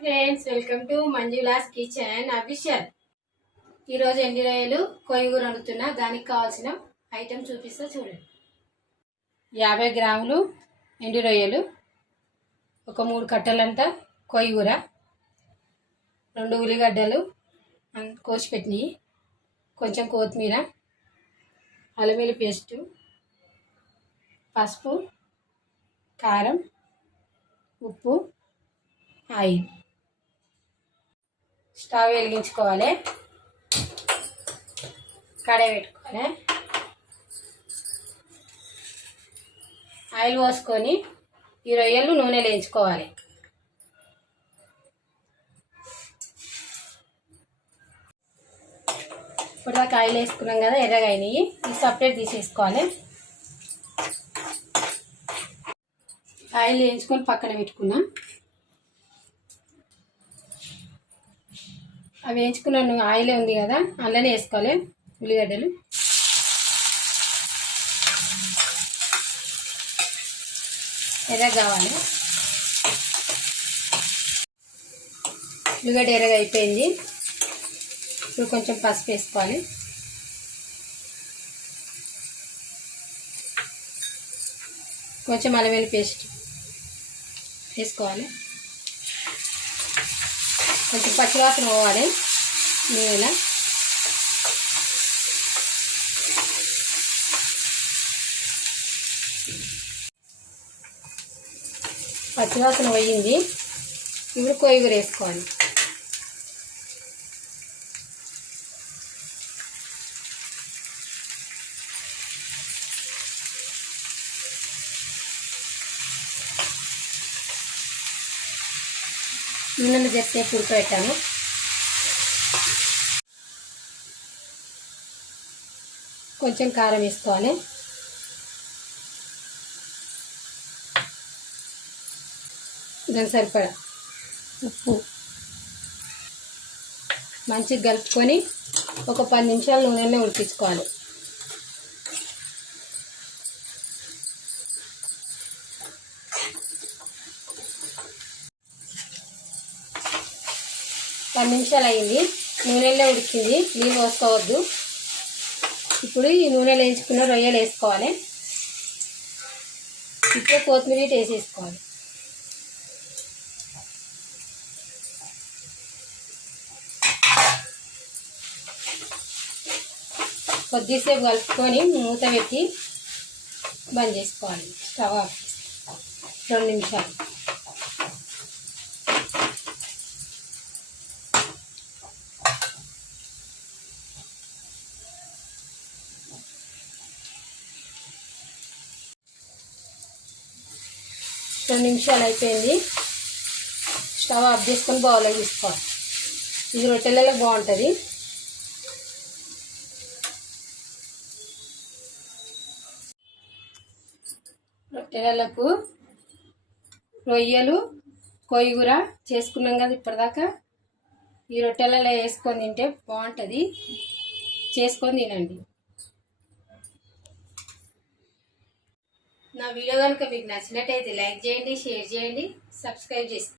Friends, welcome to Manjula's kitchen official. ఈరోజు ఎండి రొయ్యలు కొయ్యూర వండుతున్నా. దానికి కావాల్సిన ఐటెం చూపిస్తా చూడండి. 50 గ్రాములు ఎండి రొయ్యలు, ఒక 3 కట్టలంట కొయ్యూర, 2 ఉల్లిగడ్డలు కోసిపెట్టినవి, కొంచెం కొత్తిమీర, అల్లం వెల్లుల్లి పేస్టు, పసుపు, కారం, ఉప్పు, ఆయిల్. స్టవ్ వెలిగించుకోవాలి, కడాయి పెట్టుకోవాలి, ఆయిల్ పోసుకొని ఈ రొయ్యలు నూనెలో వేయించుకోవాలి. ఇప్పటిదాకా ఆయిల్ వేసుకున్నాం కదా, ఎర్రగా అయినాయి. ఇది సపరేట్ తీసేసుకోవాలి. ఆయిల్ వేయించుకొని పక్కన పెట్టుకున్నాం. అవి వేయించుకున్న ఆయిలే ఉంది కదా, అందులోనే వేసుకోవాలి ఉల్లిగడ్డలు. ఎర్రగా కావాలి. ఉల్లిగడ్డ ఎర్రగా అయిపోయింది. ఇప్పుడు కొంచెం పసుపు వేసుకోవాలి, కొంచెం అల్లం వెల్లుల్లి పేస్ట్ వేసుకోవాలి, కొంచెం పచ్చివాసన పోవాలి నూనెలో. పచ్చివాసన పోయింది. ఇప్పుడు కొయ్యూర వేసుకోవాలి. నూనెలో చెప్తే ఉడకబెట్టాను. కొంచెం కారం వేసుకోవాలి, దానికి సరిపడా ఉప్పు. మంచిగా కలుపుకొని ఒక 10 నిమిషాలు నూనెలో ఉడికించుకోవాలి. పది నిమిషాలు అయింది, నూనెలో ఉడికింది. నీళ్ళు పోసుకోవద్దు. ఇప్పుడు ఈ నూనెలో వేయించుకున్న రొయ్యలు వేసుకోవాలి. ఇప్పుడు కొత్తిమీర వేసేసుకోవాలి. కొద్దిసేపు కలుపుకొని మూత పెట్టి బంద్ చేసుకోవాలి. స్టవ్ ఆఫ్ 2 నిమిషాలు. రెండు నిమిషాలు అయిపోయింది. స్టవ్ ఆఫ్ చేసుకొని బౌల్లో తీసుకోవాలి. ఇది రొట్టెలలో బాగుంటుంది. రొట్టెలకు రొయ్యలు కొయ్యూర చేసుకున్నాం కదా ఇప్పటిదాకా. ఈ రొట్టెలలో వేసుకొని తింటే బాగుంటుంది. చేసుకొని తినండి. నా వీడియో కనుక మీకు నచ్చినట్టయితే లైక్ చేయండి, షేర్ చేయండి, సబ్స్క్రైబ్ చేసుకోండి.